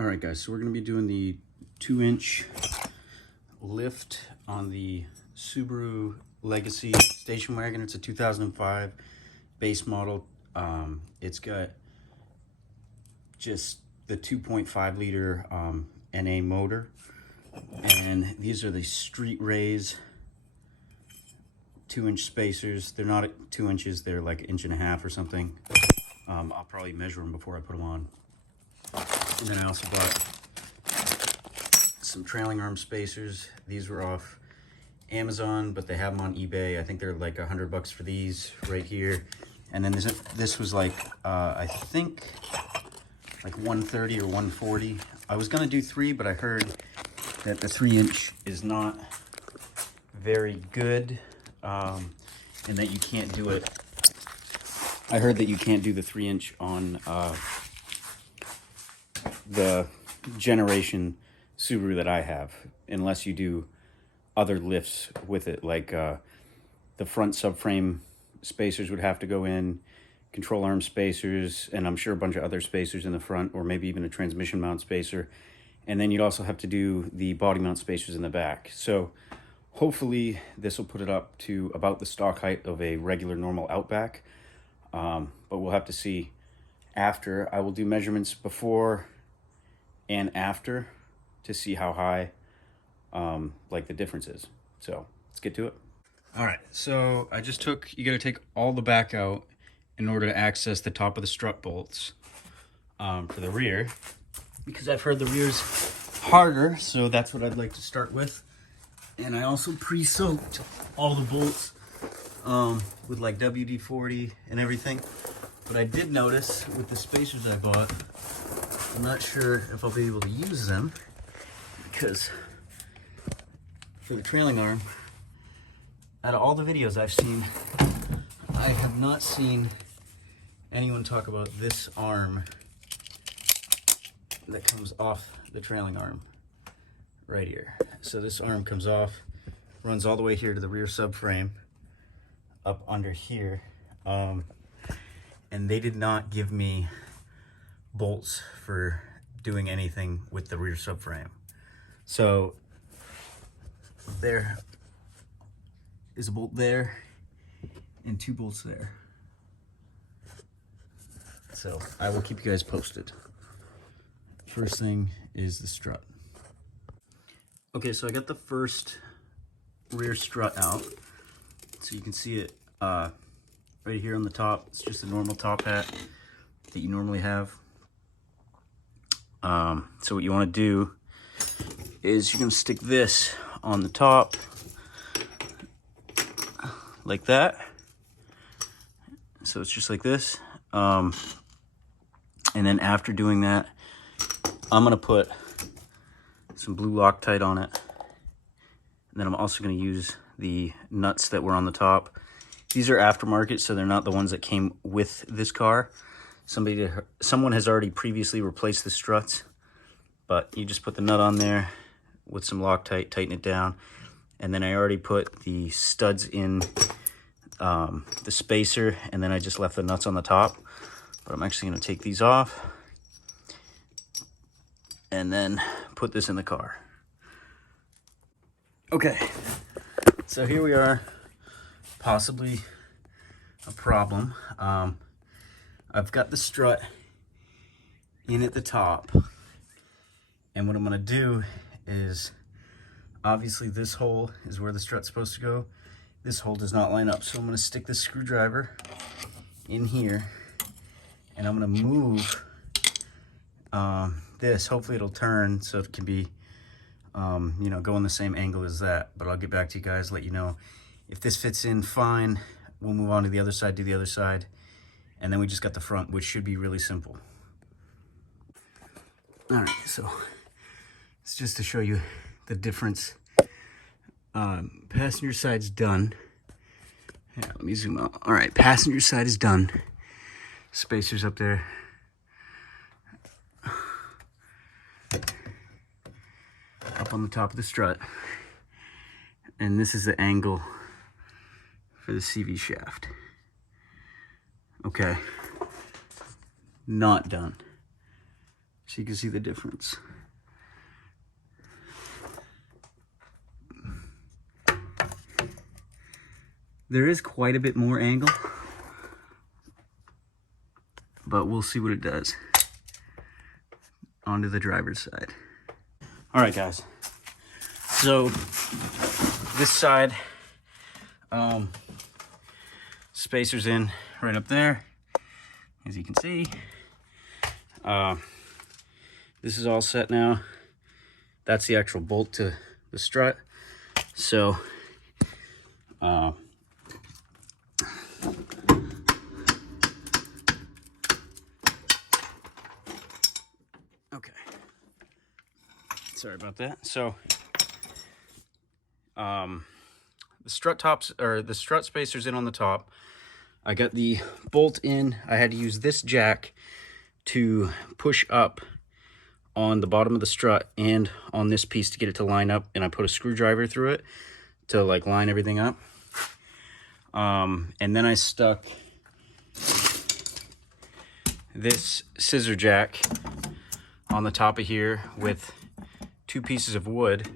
All right, guys, so we're going to be doing the 2-inch lift on the Subaru Legacy station wagon. It's a 2005 base model. It's got just the 2.5 liter NA motor, and these are the street raise 2-inch spacers. They're not 2 inches, they're like 1.5 inches or something. I'll probably measure them before I put them on. And then I also bought some trailing arm spacers. These were off Amazon, but they have them on eBay. I think they're like $100 for these right here. And then this was like, I think like 130 or 140. I was gonna do 3, but I heard that the 3-inch is not very good, and that you can't do it. I heard that you can't do the 3-inch on the generation Subaru that I have, unless you do other lifts with it, like the front subframe spacers would have to go in, control arm spacers, and I'm sure a bunch of other spacers in the front, or maybe even a transmission mount spacer. And then you'd also have to do the body mount spacers in the back. So hopefully this will put it up to about the stock height of a regular normal Outback, but we'll have to see after. I will do measurements before and after to see how high like the difference is. So let's get to it. All right, so I just took, you got to take all the back out in order to access the top of the strut bolts for the rear, because I've heard the rear's harder, so that's what I'd like to start with. And I also pre-soaked all the bolts with like WD-40 and everything. But I did notice with the spacers I bought, I'm not sure if I'll be able to use them, because for the trailing arm, out of all the videos I've seen, I have not seen anyone talk about this arm that comes off the trailing arm right here. So this arm comes off, runs all the way here to the rear subframe, up under here. And they did not give me bolts for doing anything with the rear subframe. So there is a bolt there and 2 bolts there. So I will keep you guys posted. First thing is the strut. Okay, so I got the first rear strut out. So you can see it right here on the top. It's just a normal top hat that you normally have. So what you want to do is you're going to stick this on the top like that. So it's just like this. And then after doing that, I'm going to put some blue Loctite on it. And then I'm also going to use the nuts that were on the top. These are aftermarket, so they're not the ones that came with this car. Someone has already previously replaced the struts, but you just put the nut on there with some Loctite, tighten it down. And then I already put the studs in the spacer, and then I just left the nuts on the top. But I'm actually going to take these off and then put this in the car. Okay, so here we are, possibly a problem. I've got the strut in at the top, and what I'm going to do is, obviously this hole is where the strut's supposed to go. This hole does not line up, so I'm going to stick this screwdriver in here, and I'm going to move this. Hopefully it'll turn so it can be, you know, go in the same angle as that. But I'll get back to you guys, let you know. If this fits in fine, we'll move on to the other side, do the other side. And then we just got the front, which should be really simple. All right, so it's just to show you the difference. Passenger side's done. Yeah, let me zoom out. All right, passenger side is done. Spacers up there. Up on the top of the strut. And this is the angle for the CV shaft. Okay. Not done. so you can see the difference. There is quite a bit more angle, but we'll see what it does. Onto the driver's side. All right, guys. So this side, spacer's in right up there, as you can see. This is all set now. That's the actual bolt to the strut. So, okay. Sorry about that. So, the strut tops, or the strut spacers in on the top. I got the bolt in. I had to use this jack to push up on the bottom of the strut and on this piece to get it to line up, and I put a screwdriver through it to like line everything up. And then I stuck this scissor jack on the top of here with 2 pieces of wood.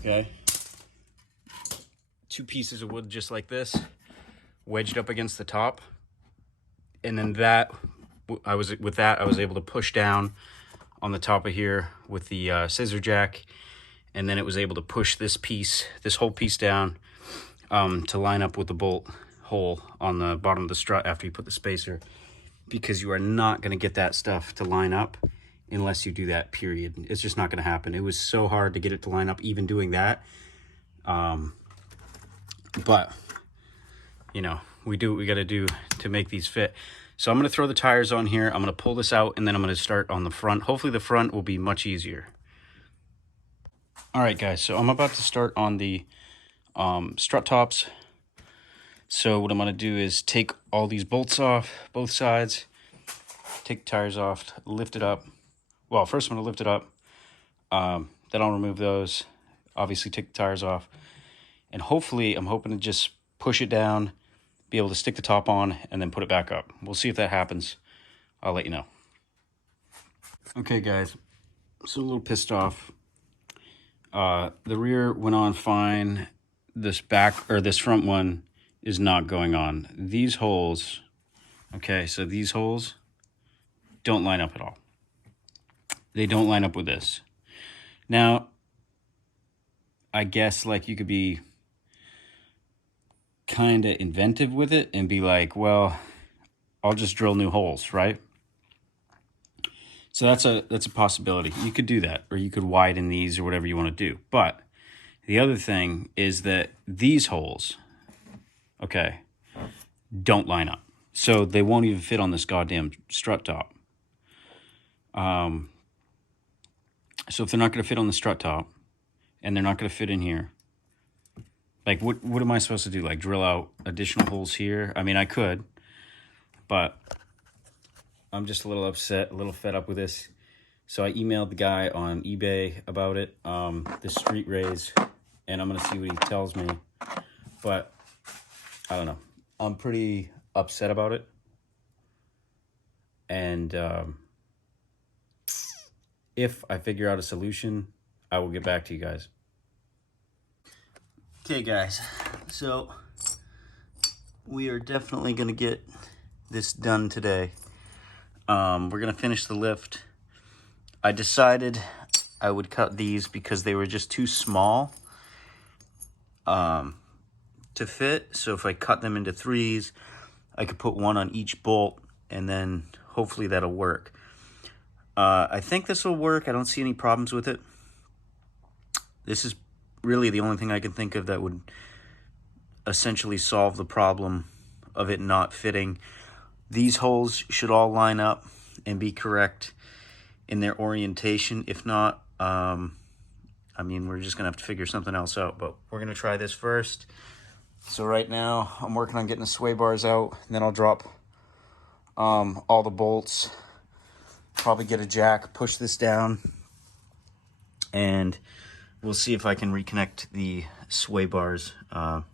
Okay, 2 pieces of wood just like this, wedged up against the top, and then I was able to push down on the top of here with the scissor jack, and then it was able to push this whole piece down to line up with the bolt hole on the bottom of the strut after you put the spacer, because you are not going to get that stuff to line up unless you do that, period. It's just not going to happen. It was so hard to get it to line up even doing that. But, you know, we do what we got to do to make these fit. So I'm going to throw the tires on here. I'm going to pull this out, and then I'm going to start on the front. Hopefully the front will be much easier. All right, guys, so I'm about to start on the strut tops. So what I'm going to do is take all these bolts off, both sides, take the tires off, lift it up. Well, first I'm going to lift it up. Then I'll remove those, obviously take the tires off. And hopefully, I'm hoping to just push it down, be able to stick the top on, and then put it back up. We'll see if that happens. I'll let you know. Okay, guys, so a little pissed off. The rear went on fine. This front one is not going on. These holes, okay, so these holes don't line up at all. They don't line up with this. Now, I guess like you could be kind of inventive with it and be like, well, I'll just drill new holes, right? So that's a possibility. You could do that, or you could widen these or whatever you want to do. But the other thing is that these holes, okay, don't line up. So they won't even fit on this goddamn strut top. So if they're not going to fit on the strut top, and they're not going to fit in here, like, what am I supposed to do? Like, drill out additional holes here? I mean, I could, but I'm just a little upset, a little fed up with this. So I emailed the guy on eBay about it, the street raise, and I'm going to see what he tells me. But I don't know. I'm pretty upset about it. And if I figure out a solution, I will get back to you guys. Okay, guys, so we are definitely going to get this done today. We're going to finish the lift. I decided I would cut these because they were just too small to fit. So if I cut them into 3s, I could put one on each bolt, and then hopefully that'll work. I think this will work. I don't see any problems with it. This is really the only thing I can think of that would essentially solve the problem of it not fitting. These holes should all line up and be correct in their orientation. If not, I mean, we're just gonna have to figure something else out, but we're gonna try this first. So right now I'm working on getting the sway bars out, and then I'll drop all the bolts, probably get a jack, push this down, and we'll see if I can reconnect the sway bars, the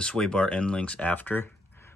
sway bar end links after.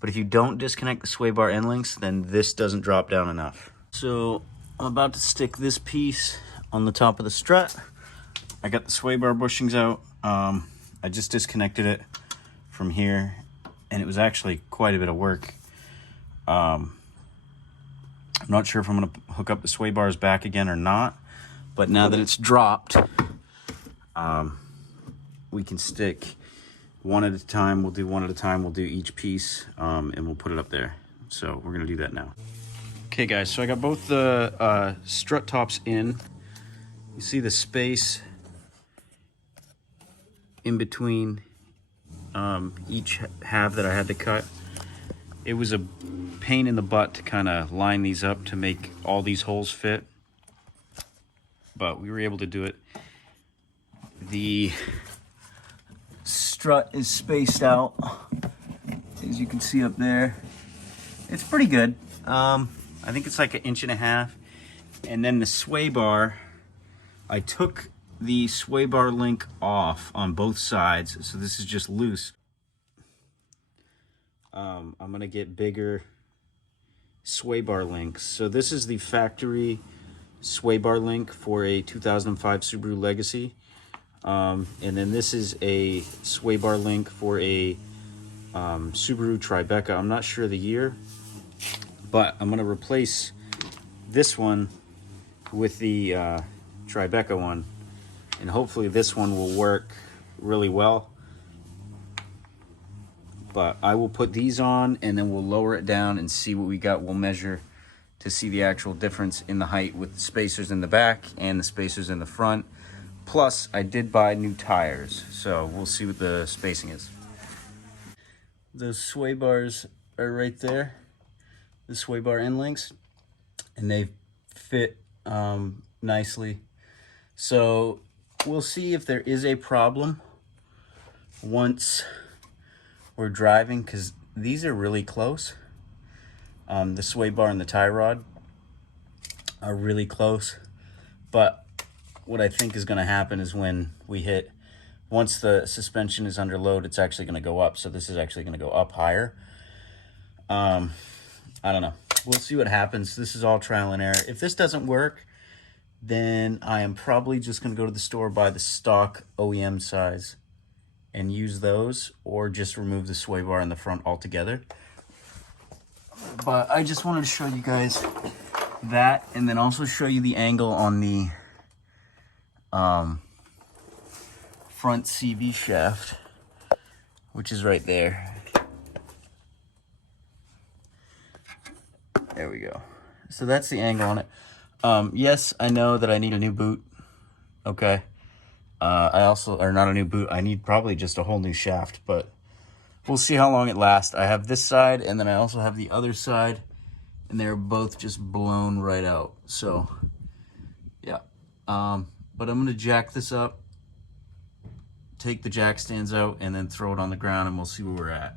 But if you don't disconnect the sway bar end links, then this doesn't drop down enough. So I'm about to stick this piece on the top of the strut. I got the sway bar bushings out. I just disconnected it from here, and it was actually quite a bit of work. I'm not sure if I'm going to hook up the sway bars back again or not, but now that it's dropped, we can stick one at a time. We'll do one at a time. We'll do each piece, and we'll put it up there. So we're going to do that now. Okay, guys, so I got both the strut tops in. You see the space in between each half that I had to cut. It was a pain in the butt to kind of line these up to make all these holes fit, but we were able to do it. The strut is spaced out, as you can see up there. It's pretty good. I think it's like 1.5 inches. And then the sway bar, I took the sway bar link off on both sides, so this is just loose. I'm gonna get bigger sway bar links. So this is the factory sway bar link for a 2005 Subaru Legacy. And then this is a sway bar link for a Subaru Tribeca. I'm not sure the year, but I'm gonna replace this one with the Tribeca one, and hopefully this one will work really well. But I will put these on, and then we'll lower it down and see what we got. We'll measure to see the actual difference in the height with the spacers in the back and the spacers in the front. Plus, I did buy new tires, so we'll see what the spacing is. Those sway bars are right there, the sway bar end links, and they fit nicely. So we'll see if there is a problem once we're driving, because these are really close. The sway bar and the tie rod are really close, but what I think is going to happen is when we hit, once the suspension is under load, it's actually going to go up. So this is actually going to go up higher. I don't know. We'll see what happens. This is all trial and error. If this doesn't work, then I am probably just going to go to the store, buy the stock OEM size and use those, or just remove the sway bar in the front altogether. But I just wanted to show you guys that, and then also show you the angle on the front CV shaft, which is right there. There we go. So that's the angle on it. Yes, I know that I need a new boot. Okay. I also, or not a new boot, I need probably just a whole new shaft, but we'll see how long it lasts. I have this side, and then I also have the other side, and they're both just blown right out. So, yeah. But I'm going to jack this up, take the jack stands out, and then throw it on the ground, and we'll see where we're at.